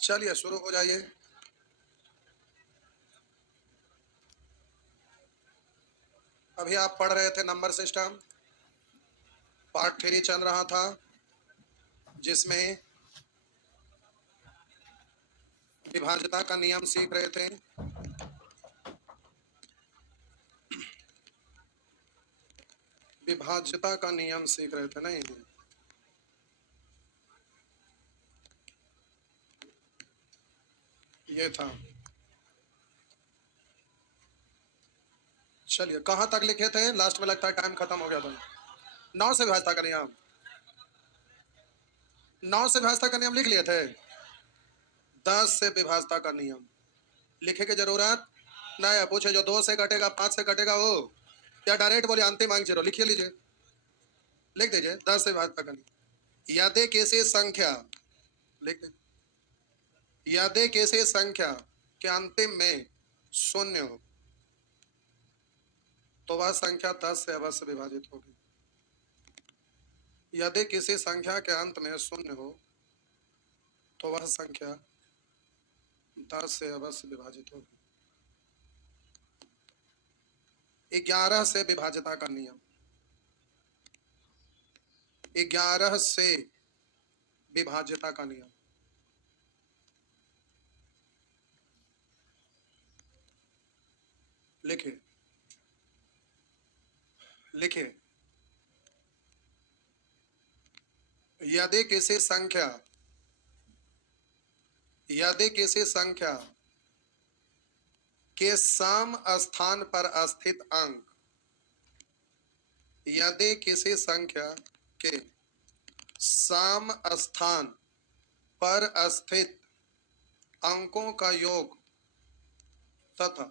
चलिए शुरू हो जाइए। अभी आप पढ़ रहे थे नंबर सिस्टम, पार्ट 3 चल रहा था, जिसमें विभाज्यता का नियम सीख रहे थे। विभाज्यता का नियम सीख रहे थे, नहीं ये था। चलिए कहाँ तक लिखे थे? लास्ट में लगता है टाइम खत्म हो गया था। 9 से विभाज्यता का नियम, 9 से विभाज्यता का नियम लिख लिए थे। 10 से विभाज्यता का नियम लिखे की जरूरत नहीं है। पूछे जो 2 से कटेगा 5 से कटेगा वो, या डायरेक्ट बोले अंतिम अंक 0, लिखिए, लीजिए, लिख दीजिए 10 से विभाज्यता का नियम। यदि किसी संख्या, लिख दीजिए, यदि किसी संख्या के अंतिम में 0 हो तो वह संख्या 10 से अवश्य विभाजित होगी। यदि किसी संख्या के अंत में 0 हो तो वह संख्या 10 से अवश्य विभाजित होगी। 11 से विभाज्यता का नियम, 11 से विभाज्यता का नियम। लिखिए, लिखिए, यदि किसी संख्या, यदि किसी संख्या के सम स्थान पर स्थित अंक, यदि किसी संख्या के सम स्थान पर स्थित अंकों का योग तथा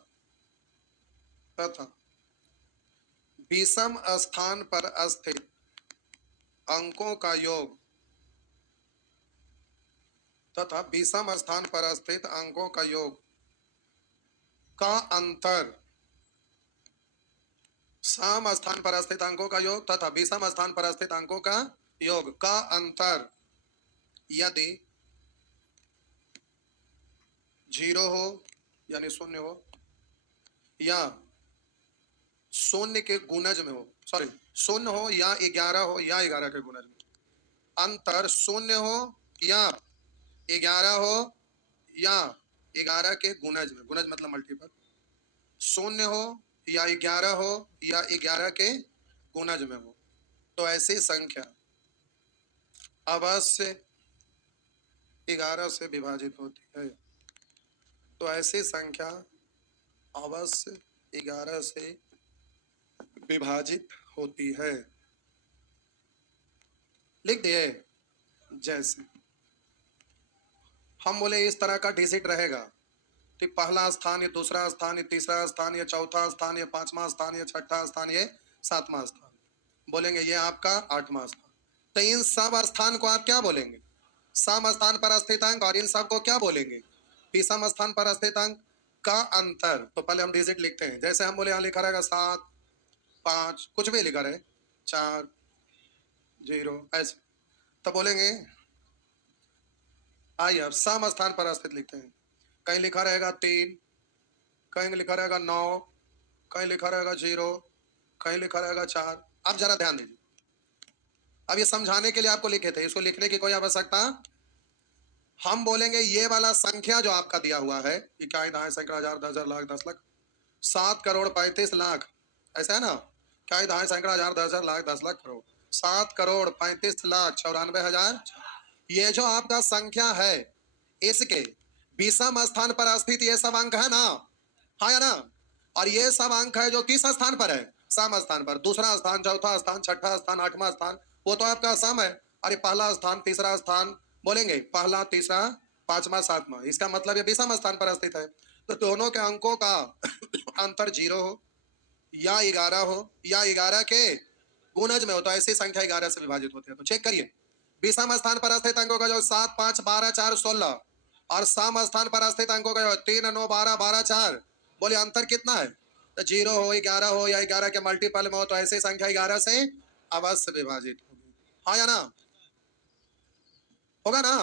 तथा विषम स्थान पर स्थित अंकों का योग तथा विषम स्थान पर स्थित अंकों का योग का अंतर, सम स्थान पर स्थित अंकों का योग तथा विषम स्थान पर स्थित अंकों का योग का अंतर यदि 0 हो यानी 0 हो, या 0 के गुणज में हो, सॉरी 0 हो या 11 हो या 11 के गुणज में, अंतर 0 हो या 11 हो या 11 के गुणज में, गुणज मतलब मल्टीपल, 0 हो या 11 हो या 11 के गुणज में हो तो ऐसी संख्या अवश्य 11 से विभाजित होती है। तो ऐसी संख्या अवश्य 11 से विभाजित होती है। लिख दिए। जैसे हम बोले इस तरह का डिजिट रहेगा, तो पहला स्थान, ये दूसरा स्थान, ये तीसरा स्थान, ये चौथा स्थान, ये पांचवा स्थान, ये छठा स्थान, ये सातवां स्थान, बोलेंगे ये आपका 8वां स्थान। तो इन सब स्थान को आप क्या बोलेंगे? सम स्थान पर स्थित अंक। और इन सब को क्या बोलेंगे? विषम स्थान पर स्थित अंक का अंतर। तो पहले हम डिजिट लिखते हैं। जैसे हम बोले यहाँ लिखा रहेगा 7, 5, कुछ भी लिखा रहे, 4, 0, ऐसे, तो बोलेंगे आइए अब सम स्थान पर स्थित लिखते हैं। कहीं लिखा रहेगा 3, कहीं लिखा रहेगा 9, कहीं लिखा रहेगा 0, कहीं लिखा रहेगा 4। अब जरा ध्यान दीजिए, अब ये समझाने के लिए आपको लिखे थे, इसको लिखने की कोई आवश्यकता। हम बोलेंगे ये वाला संख्या जो आपका दिया हुआ है, इकाई, दहाई, सैकड़ा, हजार, 10,000, लाख, 10 लाख, 7 करोड़ 35 लाख, ऐसा है ना? इकाई, दहाई, सैकड़ा, हजार, 10,000, लाख, 10 लाख, करोड़, 7 करोड़ 35 लाख 94,000। ये जो आपका संख्या है, इसके विषम स्थान पर स्थित ये सब अंक है ना, हाँ या ना? और ये सब अंक है जो किस स्थान पर है? सम स्थान पर। दूसरा स्थान, चौथा स्थान, छठा स्थान, 8वां स्थान, वो तो आपका सम है। और ये पहला स्थान, तीसरा स्थान, बोलेंगे पहला, तीसरा, 5वां, 7वां, इसका मतलब ये विषम स्थान पर स्थित है। तो दोनों के अंकों का अंतर 0 हो या 11 हो या 11 के गुणज में हो तो ऐसी संख्या 11 से विभाजित होती है। तो चेक करिए, विषम स्थान पर स्थित अंकों का जो 7, 5, 12, 4, 16, और सम स्थान पर स्थित अंकों का जो 3, 9, 12, 12, 4, बोले अंतर कितना है? तो 0 हो, 11 हो या 11 के मल्टीपल में हो तो ऐसी संख्या 11 से अवश्य विभाजित होगी। हाँ या ना? होगा ना?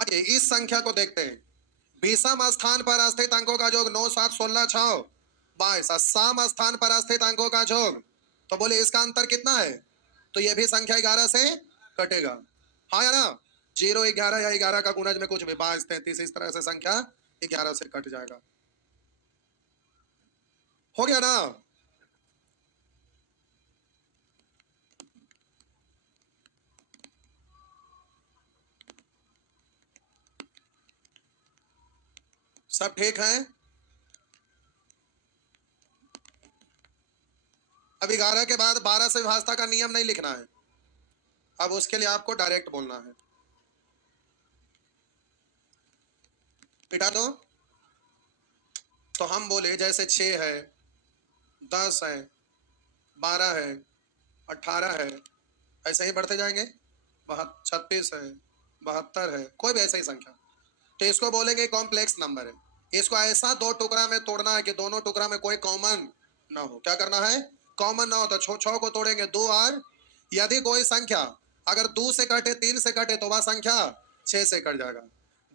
आइए इस संख्या को देखते हैं। 20वां स्थान पर स्थित अंकों का योग 9, 7, 16, 6, 22। 80वां स्थान पर स्थित अंकों का योग, तो बोले इसका अंतर कितना है? तो ये भी संख्या 11 से कटेगा, हाँ या ना? 0, 11 या 11 का गुणज में कुछ भी 22, 33 इस तरह से संख्या 11 से कट जाएगा। हो गया ना? सब ठीक है? अब 11 के बाद 12 से विभाजता का नियम नहीं लिखना है, अब उसके लिए आपको डायरेक्ट बोलना है। पिटा दो। तो हम बोले जैसे 6 है, 10 है, 12 है, 18 है, ऐसे ही बढ़ते जाएंगे। 36 है, 72 है, कोई भी ऐसा ही संख्या, तो इसको बोलेंगे कॉम्प्लेक्स नंबर है। इसको ऐसा दो टुकड़ा में तोड़ना है कि दोनों टुकड़ा में कोई कॉमन ना हो। क्या करना है? कॉमन ना हो। तो छो को तोड़ेंगे 2 और यदि कोई संख्या अगर 2 से कटे, 3 से कटे, तो वह संख्या 6 से कट जाएगा।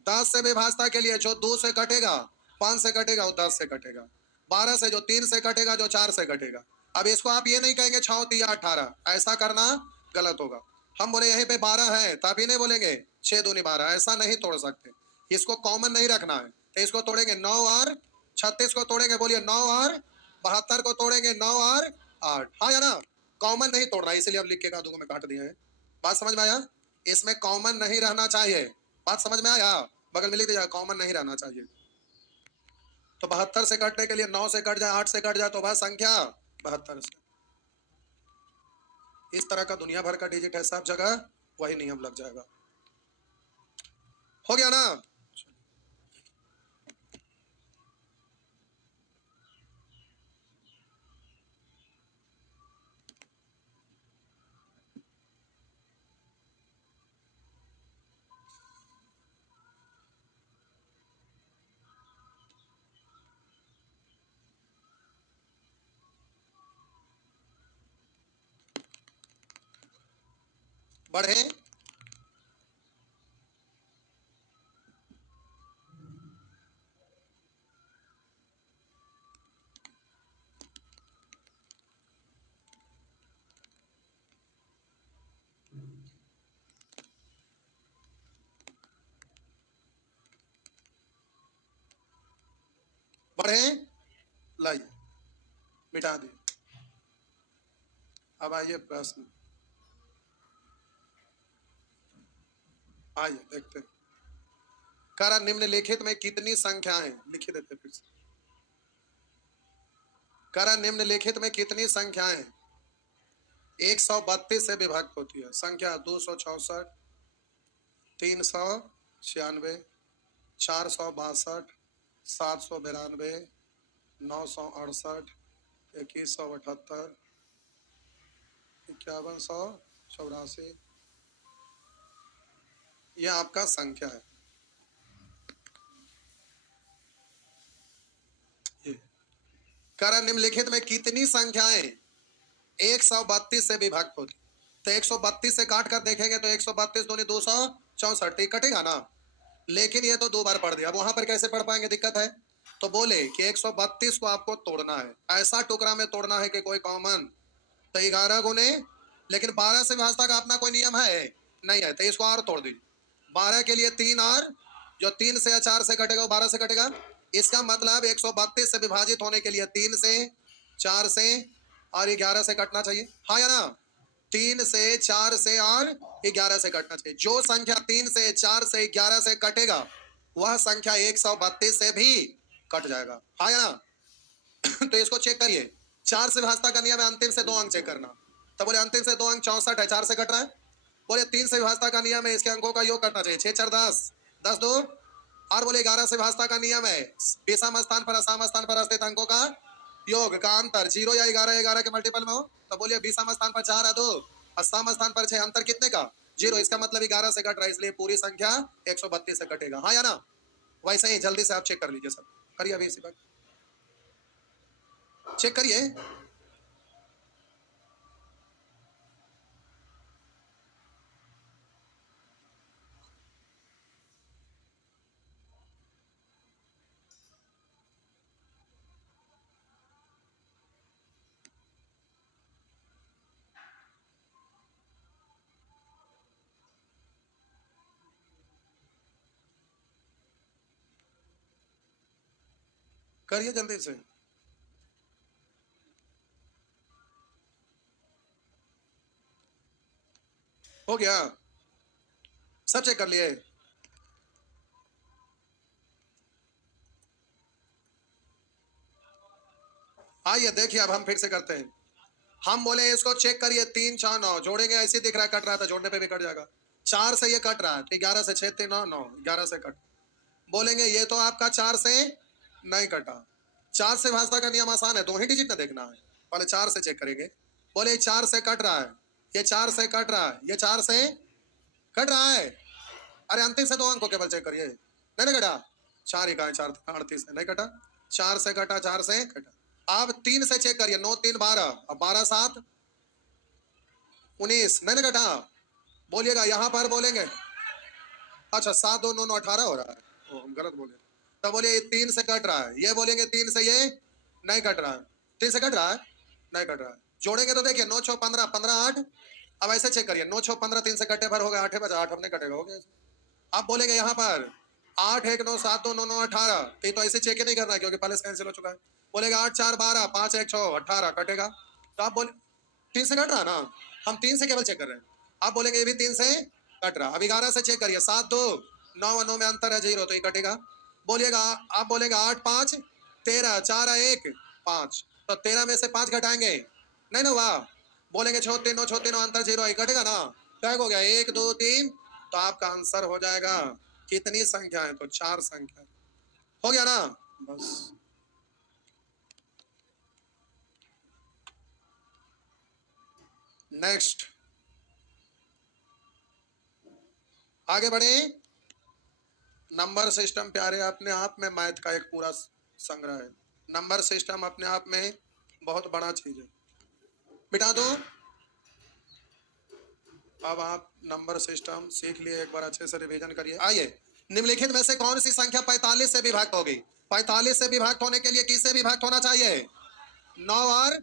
10 से विभाजता के लिए जो 2 से कटेगा, 5 से कटेगा, वो 10 से कटेगा। 12 से जो 3 से कटेगा, जो 4 से कटेगा। अब इसको आप ये नहीं कहेंगे 6 3 18, ऐसा करना गलत होगा। हम बोले यहीं पे 12 है, तो आप ही नहीं बोलेंगे 6 दूनी 12, ऐसा नहीं तोड़ सकते। इसको कॉमन नहीं रखना है, तो इसको तोड़ेंगे 9 और 36 को तोड़ेंगे, बोलिए 9 और 72 को तोड़ेंगे 9 और 8, हाँ या ना? कॉमन नहीं तोड़ना, इसलिए अब लिख के कादू में काट दिए हैं। बात समझ में आया? इसमें कॉमन नहीं रहना चाहिए। बात समझ में आया? बगल में लिख दीजिए कॉमन नहीं रहना चाहिए। तो 72 से कटने के लिए 9 से कट जाए, 8 से कट जाए, तो वह संख्या 72 से। इस तरह का दुनिया भर का डिजिट है, सब जगह वही नियम लग जाएगा। हो गया ना? बढ़े। बढ़े, लाइए, मिटा दिए। अब आइए प्रश्न, आइए देखते हैं। करा निम्नलिखित में कितनी संख्याएं, लिखी देते फिर से। करा निम्नलिखित में कितनी संख्याएं 132 से विभक्त होती है? संख्या 264, 396, 462, 792, 968, 2178, 5184। यह आपका संख्या है। ये करा निम्नलिखित में कितनी संख्याएं 132 से विभक्त होती? तो 132 से काट कर देखेंगे तो 132 दूनी 264, कटेगा ना? लेकिन ये तो 2 बार पढ़ दिया, अब वहां पर कैसे पढ़ पाएंगे? दिक्कत है। तो बोले कि 132 को आपको तोड़ना है, ऐसा टुकड़ा में तोड़ना है कि कोई कॉमन, तो 11 गुने, लेकिन 12 से विभाजता का अपना कोई नियम है नहीं है, तो इसको और तोड़ दीजिए। 12 के लिए 3 और जो 3 से या 4 से कटेगा वो 12 से कटेगा। इसका मतलब 132 से विभाजित होने के लिए 3 से, 4 से और 11 से कटना चाहिए, हाँ या ना? 3 से, 4 से और 11 से कटना चाहिए। जो संख्या 3 से, 4 से, 11 से कटेगा, वह संख्या 132 से भी कट जाएगा, हाँ या ना? तो इसको चेक करिए। 4 से विभाजता का नियम है अंतिम से 2 अंक चेक करना। तो बोले अंतिम से 2 अंक 64 है, 4 से कट रहा है। बोले 3 से विभाजता का नियम है, इसके अंकों का योग करना चाहिए, 6 4 10, 10 2। और बोले 11 से विभाजता का नियम है 20वां स्थान पर 80वां स्थान पर स्थित अंकों का योग का अंतर 0 या 11 11 के मल्टीपल में हो। तो बोलिए 20वां स्थान पर 4 है 2, 80वां स्थान पर 6, अंतर कितने का? 0। इसका मतलब 11 से कट रहा है, इसलिए पूरी संख्या 132 से कटेगा, हाँ या ना? वैसे ही जल्दी से आप चेक कर लीजिए, सब करिए अभी इसी बात चेक करिए। करिए जल्दी से। हो गया, सब चेक कर लिए। आइए देखिए, अब हम फिर से करते हैं। हम बोले इसको चेक करिए, 3 4 9 जोड़ेंगे, ऐसे दिख रहा है कट रहा था, जोड़ने पे भी कट जाएगा। 4 से ये कट रहा है, 11 से 6 3 9 9 11 से कट। बोलेंगे ये तो आपका 4 से नहीं कटा। 4 से भाजता का नियम आसान है, 2 ही डिजिट ना देखना है, पहले 4 से चेक करेंगे। बोले 4 से कट रहा है, ये 4 से कट रहा है, ये 4 से कट रहा है। अरे अंतिम से 2 अंक को केवल चेक करिए, नहीं नहीं कटा। 4 ही का है, 4 38 नहीं कटा। 4 से कटा, 4 से कटा। अब 3 से चेक करिए, 9 3 12, अब 12 7 19 नहीं ना कटा। बोलिएगा यहाँ पर बोलेंगे, अच्छा 7 2 9 9 18 हो रहा है, ओ हम गलत बोले। तब बोलिए 3 से कट रहा है, ये बोलेंगे 3 से ये नहीं कट रहा है। 3 से कट रहा है, नहीं कट रहा है। जोड़ेंगे तो देखिए 9 6 15 15 8। अब ऐसे चेक करिए, 9 6 15 3 से कटे भर हो गया, 8 बचा, 8 अपने कटेगा, हो गया। आप बोलेंगे यहाँ पर 8 1 9 7 2 9 9 18, तो ऐसे चेक ही नहीं करना है क्योंकि पहले कैंसिल हो चुका है। बोलेगा 8 4 12 5 1 6 18 कटेगा। तो आप बोले 3 से कट रहा है ना, हम 3 से केवल चेक कर रहे हैं। आप बोलेंगे ये भी 3 से कट रहा। अब 11 से चेक करिए, 7 2 9 9 में अंतर है 0, तो ये कटेगा। बोलिएगा, आप बोलेगा 8 5 13 4 1 5, तो 13 में से 5 घटाएंगे, नहीं ना हुआ। बोलेंगे 6 3 9 6 3 अंतर 0, ये कटेगा ना। तय हो गया 1 2 3, तो आपका आंसर हो जाएगा कितनी संख्या है, तो 4 संख्या। हो गया ना, बस। नेक्स्ट, आगे बढ़े। नंबर सिस्टम प्यारे अपने आप में मैथ का एक पूरा संग्रह है। नंबर सिस्टम अपने आप में बहुत बड़ा चीज है। मिटा दो। अब आप नंबर सिस्टम सीख लिए, एक बार अच्छे से रिवीजन करिए। आइए, निम्नलिखित में से कौन सी संख्या 45 से विभाक्त होगी? 45 से विभाक्त होने के लिए किससे विभाक्त होना चाहिए? 9 और,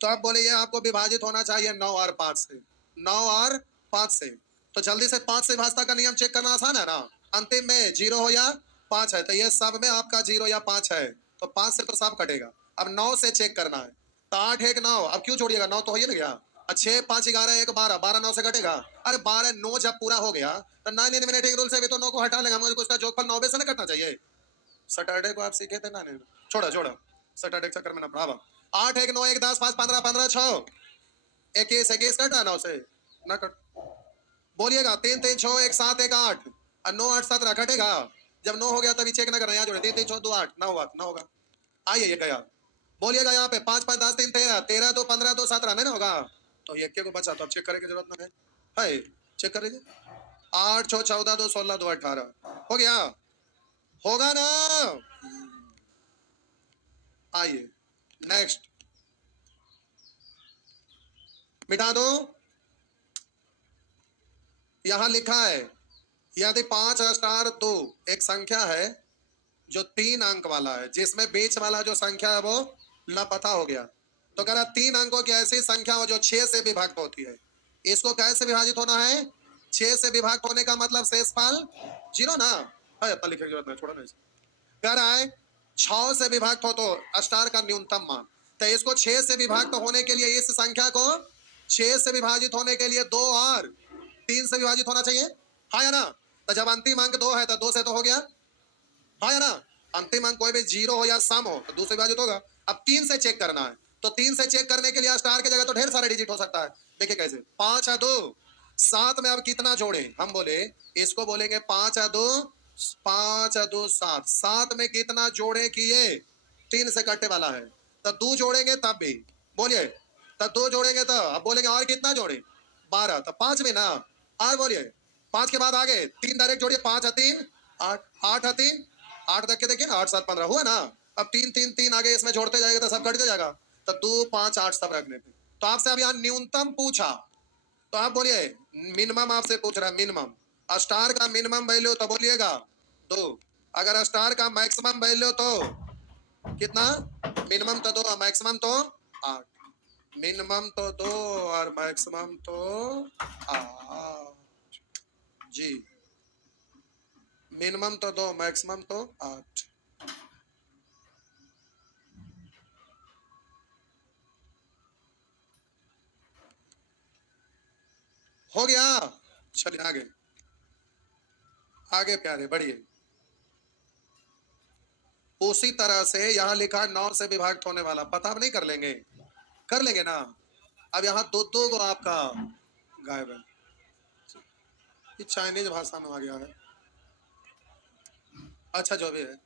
तो आप बोले ये आपको विभाजित होना चाहिए 9 और 5 से। 9 और 5 से, तो जल्दी से 5 से भाजता का नियम चेक करना आसान है ना। अंतिम में 0 हो या 5 है, तो ये सब में आपका 0 या 5 है, तो 5 से तो सब कटेगा। अब 9 से चेक करना है, तो 8 1 9, अब क्यों जोड़िएगा, 9 तो हो ही ना गया। 6 5 11 1 12, 12 9 से कटेगा। अरे 12 9 जब पूरा हो गया तो 9 इलिमिनेटिंग रूल से भी तो 9 को हटा लेंगे, मुझे उसका जोगफल 9 से ना कटना चाहिए। सैटरडे को आप सीखे थे ना, नहीं छोड़ा छोड़ा, सैटरडे के चक्कर में ना पड़ा। 8 1 9 1 10 5 15 15 6 21 21 कट रहा 9 से ना कट। बोलिएगा 3 3 6 1 7 1 8, और 9 8 17 कटेगा। जब 9 हो गया तभी चेक ना करना, यहाँ जोड़े 3 3 6 2 8 9 हुआ, 9 होगा। आइए ये गया। बोलिएगा यहाँ पे 5 5 10 3 13 13 2 15 2 17 नहीं ना होगा, तो ये को बचा, तो अब चेक करने की जरूरत नहीं है, चेक कर लीजिए। 8 6 14 2 16 2 18 हो गया, होगा ना। आइए नेक्स्ट, मिटा दो। यहां लिखा है यदि 5 स्टार 2 एक संख्या है जो 3 अंक वाला है, जिसमें बीच वाला जो संख्या है वो लापता हो गया, तो कह रहा 3 अंकों की ऐसी संख्या हो जो 6 से विभाक्त होती है, इसको कैसे विभाजित होना है? 6 से विभाक्त होने का मतलब शेषफल 0 ना है, अपना लिखने की जरूरत नहीं, छोड़ा नहीं। कह रहा है 6 से विभाक्त हो तो स्टार का न्यूनतम मान, तो इसको 6 से विभाक्त होने के लिए इस संख्या को 6 से विभाजित होने के लिए 2 और 3 से विभाजित होना चाहिए, हाँ या ना। तो जब अंतिम अंक 2 है तो 2 से तो हो गया, हाँ या ना। अंतिम अंक कोई भी 0 हो या सम हो तो 2 से विभाजित होगा। अब 3 से चेक करना है, तो 3 से चेक करने के लिए स्टार की जगह तो ढेर सारे डिजिट हो सकता है। देखिए कैसे, 5 है 2 7 में अब कितना जोड़े, हम बोले इसको बोलेंगे 5 है 2 5 है 2 7, 7 में कितना जोड़े कि ये 3 से कटने वाला है, तो 2 जोड़ेंगे तब भी, बोलिए तब 2 जोड़ेंगे तो अब बोलेंगे और कितना जोड़े 12, तो 5 में ना, और बोलिए 5 के बाद आगे 3 डायरेक्ट जोड़िए, 5 है 3 8 8 है 3 8 तक के देखिए ना, 8 7 15 हुआ ना। अब 3 3 3 आगे इसमें जोड़ते जाएगा तो सब कट जाएगा, तो 2 5 8 सब रखने पे। तो आपसे अब यहाँ न्यूनतम पूछा, तो आप बोलिए मिनिमम आपसे पूछ रहा है, मिनिमम स्टार का मिनिमम वैल्यू तो बोलिएगा 2, अगर स्टार का मैक्सिमम वैल्यू तो कितना, मिनिमम तो 2 मैक्सिमम तो 8, मिनिमम तो 2 और मैक्सिमम तो 8 जी, मिनिमम तो 2 मैक्सिमम तो 8। हो गया। चलिए आगे, आगे प्यारे बढ़िए। उसी तरह से यहां लिखा 9 से विभाजित होने वाला, पता नहीं कर लेंगे, कर लेंगे ना। अब यहाँ दो दो को आपका गायब है, ये चाइनीज भाषा में आ गया है। अच्छा जो भी है,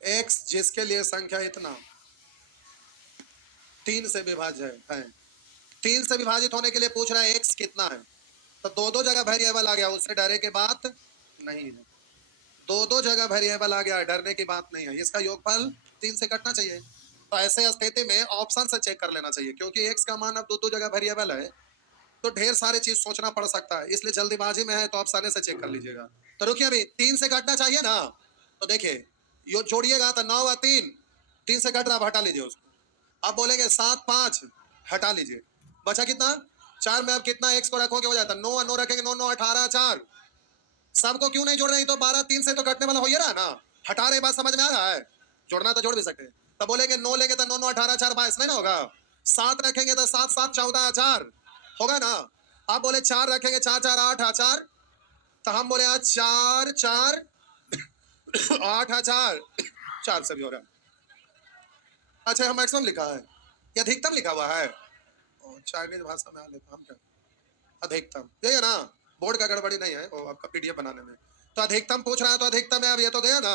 एक्स जिसके लिए संख्या इतना 3 से विभाज्य है, 3 से विभाजित होने के लिए पूछ रहा है एक्स कितना है, तो दो दो जगह वेरिएबल आ गया, उससे डरे की बात नहीं है। दो दो जगह वेरिएबल आ गया, डरने की बात नहीं है। इसका योगफल 3 से कटना चाहिए। तो ऐसे स्थिति में ऑप्शन से चेक कर लेना चाहिए, क्योंकि एक्स का मान अब दो दो जगह वेरिएबल है, तो ढेर सारे चीज सोचना पड़ सकता है, इसलिए जल्दीबाजी में है तो आप सारे से चेक कर लीजिएगा। तो रुकिए, अभी 3 से काटना चाहिए ना, तो देखिए यो जोड़िएगा तो 9 और 3, 3 से कट रहा, हटा लीजिए उसको। अब बोलेंगे 7 5, हटा लीजिए, बचा कितना 4 में। अब कितना एक्स को रखोगे हो जाता, 9 और 9 रखेंगे, 9 9 18 4। सबको क्यों नहीं जोड़ रहे, तो 12 3 से तो कटने वाला हो ही रहा ना, हटा रहे, बात समझ में आ रहा है। जोड़ना तो जोड़ भी सकते हैं, तो बोलेंगे 9 लेंगे तो 9 9 18 4 22 नहीं ना होगा। 7 रखेंगे तो 7 7 14 4 होगा ना। आप बोले 4 रखेंगे, 4 4 8 4, तो हम बोले आज 4 4 8 4, 4 से भी हो रहा है। अच्छा हम मैक्सिमम लिखा है या अधिकतम लिखा हुआ है, चाइनीज भाषा में आ लेता हम क्या, अधिकतम यही है ना, बोर्ड का गड़बड़ी नहीं है वो आपका पीडीएफ बनाने में। तो अधिकतम पूछ रहा है, तो अधिकतम है, अब ये तो गया ना।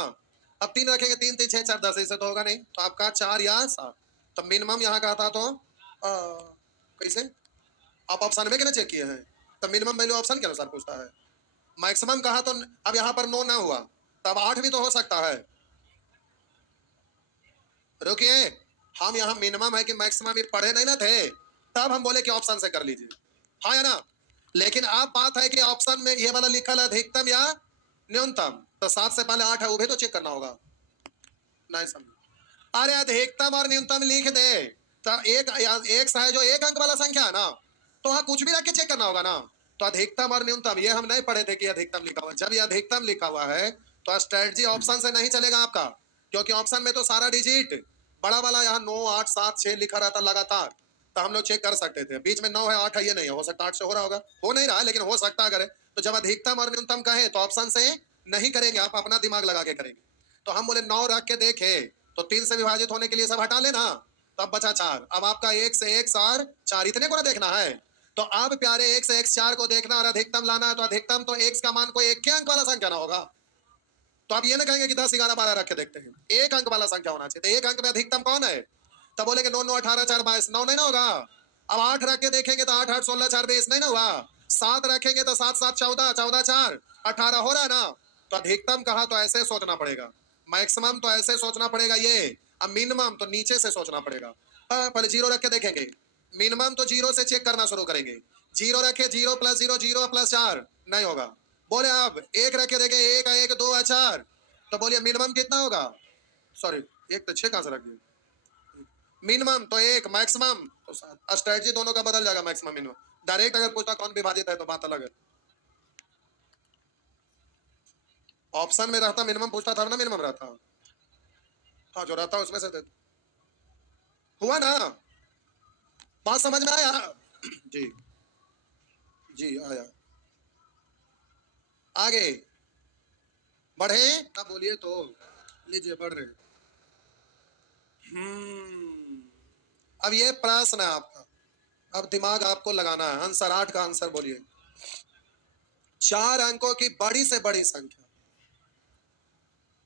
अब 3 रखेंगे, 3 3 6 4 10, इससे तो होगा नहीं, तो आपका 4 या 7। तो मिनिमम यहाँ का था, तो कैसे आप ऑप्शन में क्या चेक किए हैं, तो मिनिमम वैल्यू ऑप्शन के अनुसार पूछता है। मैक्सिमम कहा तो अब यहाँ पर 9 ना हुआ, तब 8 भी तो हो सकता है। रुकिए, हम यहाँ मिनिमम है कि मैक्सिमम भी पढ़े नहीं ना थे, तब हम बोले कि ऑप्शन से कर लीजिए, हाँ या ना। लेकिन अब बात है कि ऑप्शन में ये वाला लिखा है अधिकतम या न्यूनतम, तो 7 से पहले 8 है, वो भी तो चेक करना होगा। नहीं समझ, अरे अधिकतम और न्यूनतम लिख दे, तो एक है जो एक अंक वाला संख्या है ना, तो वहां कुछ भी रख के चेक करना होगा ना। तो अधिकतम और न्यूनतम ये हम नहीं पढ़े थे कि अधिकतम लिखा हुआ, जब ये अधिकतम लिखा हुआ है तो स्ट्रेटजी ऑप्शन से नहीं चलेगा आपका, क्योंकि ऑप्शन में तो सारा डिजिट बड़ा वाला यहाँ 9 8 7 6 लिखा रहता लगातार, तो हम लोग चेक कर सकते थे। बीच में 9 है 8 है, ये नहीं है, हो सकता 8 से हो रहा होगा, हो नहीं रहा लेकिन हो सकता अगर है। तो जब अधिकतम और न्यूनतम कहे तो ऑप्शन से नहीं करेंगे, आप अपना दिमाग लगा के करेंगे। तो हम बोले 9 रख के देखे, तो 3 से विभाजित होने के लिए सब हटा लेना, तब बचा 4। अब आपका 1 से 1 4 4 इतने को ना देखना है, तो अब प्यारे 1 से x 4 को देखना और अधिकतम लाना है, तो अधिकतम तो x का मान कोई एक के अंक वाला संख्या ना होगा। तो आप ये ना कहेंगे कि 10 11 12 रख के देखते हैं, एक अंक वाला संख्या होना चाहिए। तो एक अंक में अधिकतम कौन है, तब बोलेंगे 9 9 18 4 22, 9 नहीं ना होगा। अब 8 रख के देखेंगे तो 8 8 16 4 20 नहीं ना हुआ। 7 रखेंगे तो 7 7 14 14 4 18 हो रहा है ना। तो अधिकतम कहा तो ऐसे सोचना पड़ेगा, मैक्सिमम तो ऐसे सोचना पड़ेगा ये, अब मिनिमम तो नीचे से सोचना पड़ेगा। पहले 0 रख के देखेंगे, मिनिमम तो 0 से चेक करना शुरू करेंगे। 0 रखे 0 प्लस 0 0 प्लस 4 नहीं होगा। बोले अब 1 रखे देखे, 1 1 2 4, तो बोलिए मिनिमम कितना होगा, सॉरी 1 तो 6 कहां से रख दिया, मिनिमम तो 1, मैक्सिमम तो 7। स्ट्रेटजी दोनों का बदल जाएगा, मैक्सिमम मिनिमम। डायरेक्ट अगर पूछता कौन विभाजित है तो बात अलग है, ऑप्शन में रहता मिनिमम पूछता था ना, मिनिमम रहता, हाँ जो रहता उसमें से दे हुआ ना। बात समझ में आया, जी जी आया। आगे बढ़े ना, बोलिए तो, लीजिए बढ़ रहे। अब ये प्रश्न है आपका, अब दिमाग आपको लगाना है, आंसर 8 का आंसर बोलिए। 4 अंकों की बड़ी से बड़ी संख्या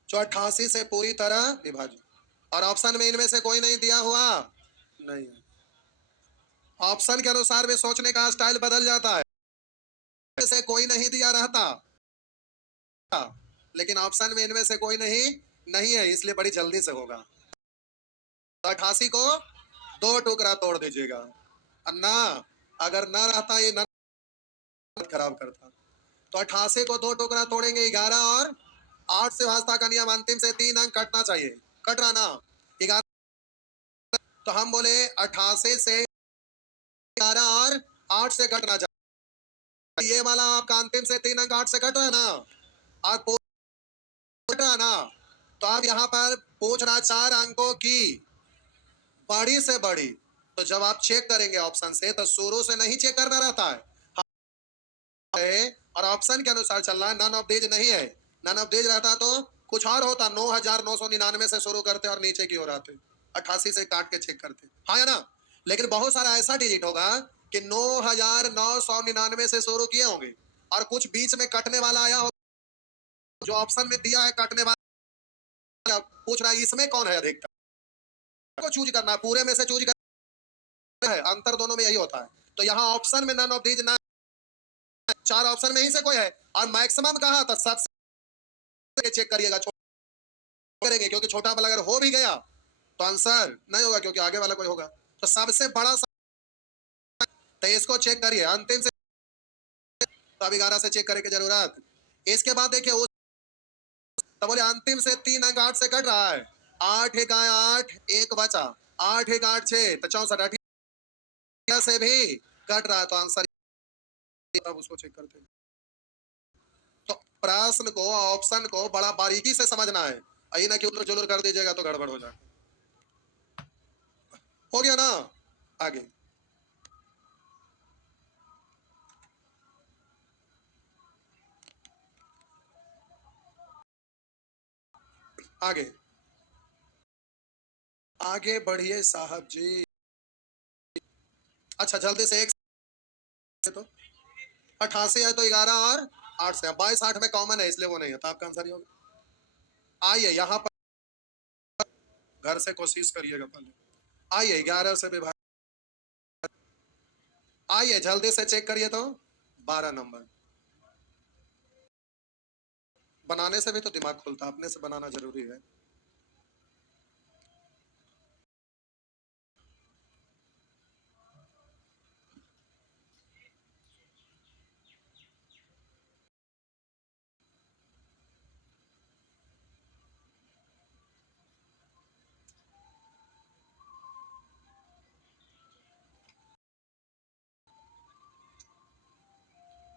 जो 88 से पूरी तरह विभाजित, और ऑप्शन में इनमें से कोई नहीं दिया हुआ, नहीं है। ऑप्शन के अनुसार भी सोचने का स्टाइल बदल जाता है, से कोई नहीं दिया रहता, लेकिन ऑप्शन में इनमें से कोई नहीं नहीं है, इसलिए बड़ी जल्दी से होगा। तो 88 को 2 टुकड़ा तोड़ दीजिएगा, अन्ना अगर ना रहता ये ना खराब करता। तो 88 को 2 टुकड़ा तोड़ेंगे, 11 और 8 से भाजता का नियम, अंतिम से 3 अंक कटना चाहिए, कट रहा ना 11। तो हम बोले 88 से 11 और 8 से कटना चाहिए, ये वाला आपका अंतिम से 3 अंक 8 से कट रहा है ना, और कट रहा है ना। तो आप यहाँ पर पूछ रहा 4 अंकों की बड़ी से बड़ी, तो जब आप चेक करेंगे ऑप्शन से तो शुरू से नहीं चेक करना रहता है और ऑप्शन के अनुसार चलना है, नन ऑफ दीज नहीं है। नन ऑफ दीज रहता तो कुछ और होता, 9,999 से शुरू करते और नीचे की ओर आते, 88 से काट के चेक करते, हाँ या ना। लेकिन बहुत सारा ऐसा डिजिट होगा कि 9,999 से शुरू किए होंगे और कुछ बीच में कटने वाला आया हो, जो ऑप्शन में दिया है कटने वाला, पूछ रहा है इसमें कौन है अधिकतर, को चूज करना, पूरे में से चूज करना है, अंतर दोनों में यही होता है। तो यहाँ ऑप्शन में नन ऑफ दीज ना, 4 ऑप्शन में ही से कोई है और मैक्सिमम कहा था, सबसे चेक करिएगा, करेंगे क्योंकि छोटा वाला अगर हो भी गया तो आंसर नहीं होगा क्योंकि आगे वाला कोई होगा। तो सबसे बड़ा तो इसको चेक करिए अंतिम से, तो अब 11 से चेक करने की जरूरत। इसके बाद देखिए तो बोले अंतिम से 3 अंक 8 से कट रहा है, 8 एक आया 8, एक बचा, 8 एक 8 6 तो 64 से भी कट रहा है, तो आंसर अब उसको चेक करते हैं। तो प्रश्न को, ऑप्शन को बड़ा बारीकी से समझना है, यही ना कि उल्लू जुलूर कर दीजिएगा तो गड़बड़ हो जाए। हो गया ना, आगे आगे आगे बढ़िए साहब जी। अच्छा जल्दी से, एक तो 88 है तो 11 और 8 से 22, 8 में कॉमन है इसलिए वो नहीं है, तो आपका आंसर ही होगा। आइए यहाँ पर घर से कोशिश करिएगा पहले, आइए 11 से विभाजित, आइए जल्दी से चेक करिए तो 12 नंबर। बनाने से भी तो दिमाग खुलता, अपने से बनाना जरूरी है।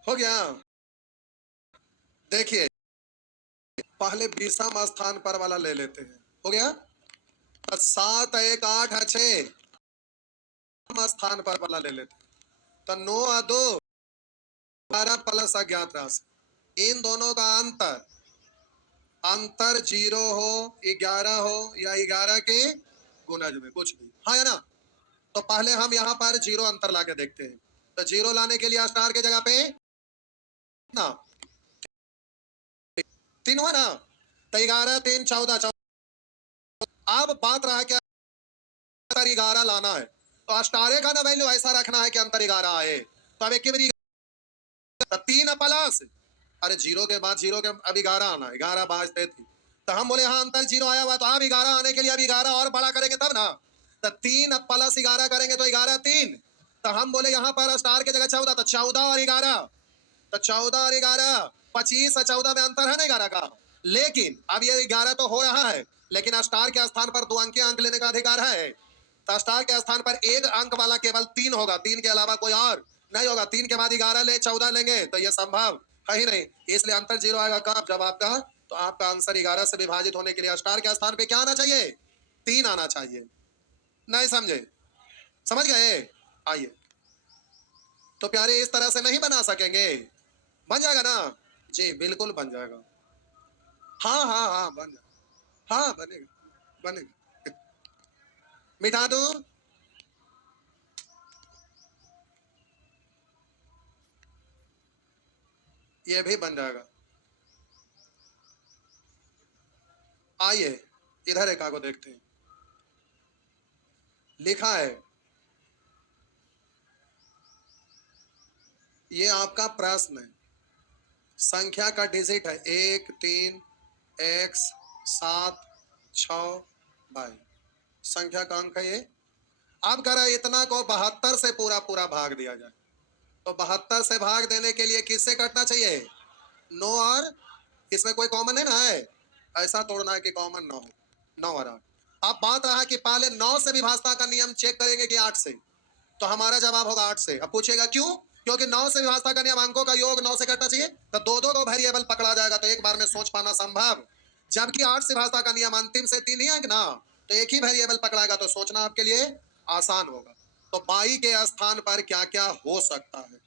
हो गया, देखिए पहले 20वां स्थान पर वाला ले लेते हैं, हो गया। 7 1 8 6 स्थान पर वाला ले लेते हैं, तो 9 और 2 12 प्लस अज्ञात राशि, इन दोनों का अंतर, अंतर 0 हो 11 हो या 11 के गुणज में कुछ भी, हाँ या ना। तो पहले हम यहाँ पर 0 अंतर लाके देखते हैं, तो 0 लाने के लिए स्टार के जगह पे ना 3 हुआ ना, तो 11 3 14, अब बात रहा क्या, अंतर 11 लाना है तो स्टारे का ना वैल्यू ऐसा रखना है कि अंतर 11 आए, तो अब एक बार 3 प्लस, अरे 0 के बाद 0 के अब 11 आना, 11 बाजते थी, तो हम बोले हाँ अंतर 0 आया हुआ, तो अब 11 आने के लिए अब 11 और बड़ा करेंगे तब ना, तो 3 प्लस 11 करेंगे तो 11 3, तो हम बोले यहाँ पर स्टार की जगह 14, तो 14 और 11, तो 14 और 11 25 और 14 में अंतर है ना 11 का, लेकिन अब ये 11 तो हो रहा है, लेकिन स्टार के स्थान पर 2 अंकीय अंक लेने का अधिकार है, तो स्टार के स्थान पर 1 अंक वाला केवल 3 होगा, 3 के अलावा कोई और नहीं होगा, 3 के बाद 11 ले 14 लेंगे तो ये संभव है ही नहीं, इसलिए अंतर 0 आएगा कब, जब आपका, तो आपका आंसर 11 से विभाजित होने के लिए स्टार के स्थान पे क्या आना चाहिए, 3 आना चाहिए। नहीं समझे, समझ गए, आइए। तो प्यारे इस तरह से नहीं बना सकेंगे, बन जाएगा ना जी, बिल्कुल बन जाएगा, हाँ हाँ हाँ बन जाएगा, हाँ बनेगा बनेगा, मिटा दो, ये भी बन जाएगा। आइए इधर एक को देखते हैं, लिखा है, ये आपका प्रश्न है, संख्या का डिजिट है 1 3 x 7 6 22, संख्या का अंक है ये। अब कह रहा है इतना को 72 से पूरा पूरा भाग दिया जाए, तो 72 से भाग देने के लिए किससे कटना चाहिए, 9 और, इसमें कोई कॉमन है ना, है ऐसा तोड़ना है कि कॉमन ना हो, 9 और 8। अब बात रहा कि पहले 9 से विभाजता का नियम चेक करेंगे कि 8 से, तो हमारा जवाब होगा 8 से। अब पूछेगा क्यों, क्योंकि 9 से विभाजता का नियम अंकों का योग 9 से कटना चाहिए, तो दो दो को वेरिएबल पकड़ा जाएगा, तो एक बार में सोच पाना संभव, जबकि 8 से विभाजता का नियम अंतिम से 3 ही अंक ना, तो एक ही वेरिएबल पकड़ाएगा, तो सोचना आपके लिए आसान होगा। तो बाई के स्थान पर क्या क्या हो सकता है?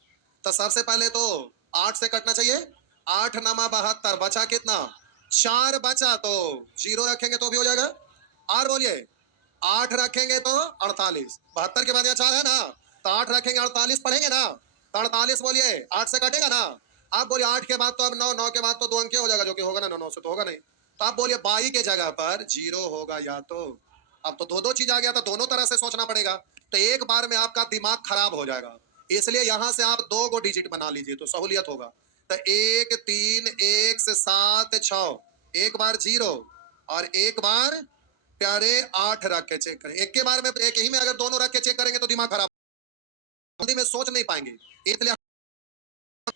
तो सबसे पहले तो 8 से कटना चाहिए। 8 नमा 72, बचा कितना? 4 बचा, तो 0 रखेंगे तो भी हो जाएगा। और बोलिए 8 रखेंगे तो 48, 72 के बाद यहाँ 4 है ना, तो 8 रखेंगे 48 पढ़ेंगे ना, तो 48 बोलिए 8 से कटेगा ना। आप बोलिए 8 के बाद तो अब 9, 9 के बाद तो 2 अंक हो जाएगा, जो कि होगा ना, 9 से तो होगा नहीं। तो आप बोलिए बाई के जगह पर 0 होगा या तो। अब तो दो दो चीज आ गया, तो दोनों तरह से सोचना पड़ेगा, तो एक बार में आपका दिमाग खराब हो जाएगा। इसलिए यहां से आप 2 को डिजिट बना लीजिए तो सहूलियत होगा। तो 1 3 1 से 7 6, एक बार 0 और एक बार प्यारे 8 रख के चेक करें। एक के बार में, एक ही में अगर दोनों रख के चेक करेंगे तो दिमाग खराब, जल्दी में सोच नहीं पाएंगे। इसलिए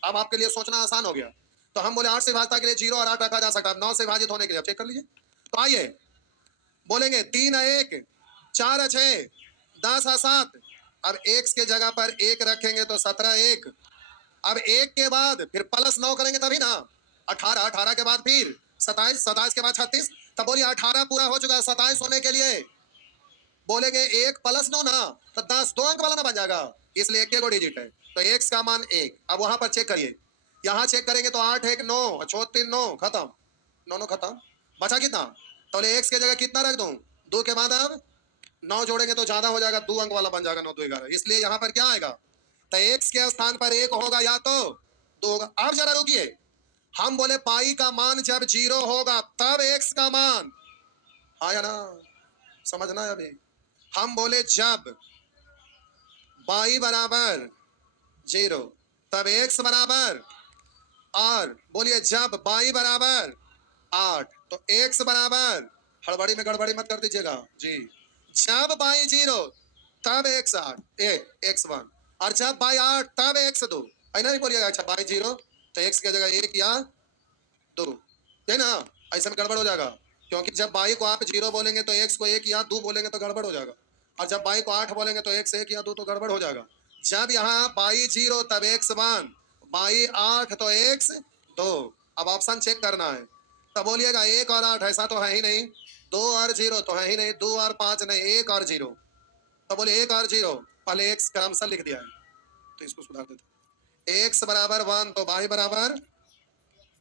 अब आपके लिए सोचना आसान हो गया। तो हम बोले 8 से भाजता के लिए 0 और 8 रखा जा सकता है, 9 से विभाजित होने के लिए चेक कर लीजिए। तो आइए बोलेंगे 3 है 1, 4 है 6, 10 है 7। अब x के जगह पर 1 रखेंगे तो 17 1। अब 1 के बाद फिर प्लस 9 करेंगे तभी ना। 18, 18 के बाद फिर 27, 27 के बाद 36। तब बोलिए 18 पूरा हो चुका है, 27 होने के लिए बोलेंगे 1 प्लस 9 ना, तो 10 2 अंक वाला ना बन जाएगा, इसलिए एक को डिजिट है। तो x का मान 1। अब वहां पर चेक करिए, यहां चेक करेंगे तो 8 1 9, 4 3 9, खत्म, 9 9 खत्म। बचा कितना? तो x के जगह कितना रख दूं? 2 के बाद अब 9 जोड़ेंगे तो ज्यादा हो जाएगा, 2 अंक वाला बन जाएगा, 9 2 11। इसलिए यहां पर क्या आएगा? तो x के स्थान पर 1 होगा या तो 2 होगा। अब जरा रुकिए, हम बोले पाई का मान जब 0 होगा तब x का मान आया ना, समझना है अभी। हम बोले जब बाई बराबर 0 तब x बराबर, और बोलिए जब बाई बराबर 8 तो x बराबर, हड़बड़ी में गड़बड़ी मत कर दीजिएगा जी। जब बाई 0 तब x 8 x 1, और जब बाई 8 तब x 2। ऐसा नहीं बोलिएगा अच्छा बाई 0 तो x की जगह 1 या 2, है ना, ऐसा में गड़बड़ हो जाएगा। क्योंकि जब बाई को आप 0 बोलेंगे तो x को 1 या 2 बोलेंगे तो गड़बड़ हो जाएगा, और जब बाई को 8 बोलेंगे तो x 1 या 2 तो गड़बड़ हो जाएगा। जब यहाँ बाई 0 तब x 1, बाई 8 तो x 2। अब ऑप्शन चेक करना है, तब बोलिएगा 1 और 8 ऐसा तो है ही नहीं, 2 और 0 तो है ही नहीं, 2 और 5 नहीं, 1 और 0। तो बोले 1 और 0, पहले x क्रमशः लिख दिया है तो इसको सुधार देते। x बराबर 1 तो बाई बराबर,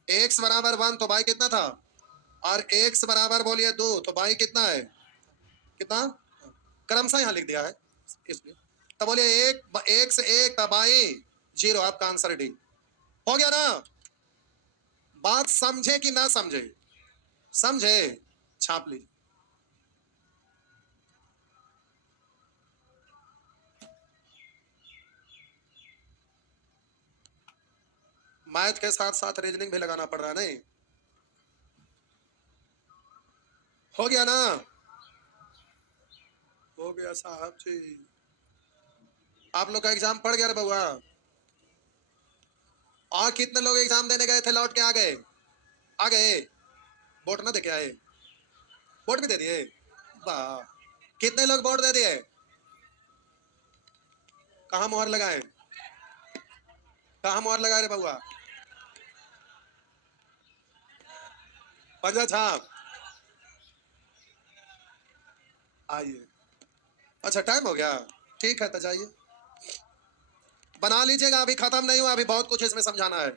x बराबर 1 तो बाई कितना था, और x बराबर बोलिए 2 तो बाई कितना है, कितना, क्रमशः यहाँ लिख दिया है इसलिए। तो बोलिए 1 से 1 बाई 0, आपका आंसर डी हो गया ना। बात समझे कि ना समझे? समझे, छाप लीजिए। मैथ के साथ साथ रीजनिंग भी लगाना पड़ रहा है, नहीं हो गया ना? हो गया साहब जी। आप लोग का एग्जाम पड़ गया रे बउआ। और कितने लोग एग्जाम देने गए थे लौट के आ गए? आ गए, वोट ना दे के आए? वोट भी दे दिए, वाह। कितने लोग वोट दे दिए? कहाँ मोहर लगाए, कहाँ मोहर लगाए रे बउआ? पंजा छाप, आइए। अच्छा टाइम हो गया, ठीक है तो जाइए बना लीजिएगा, अभी खत्म नहीं हुआ, अभी बहुत कुछ इसमें समझाना है।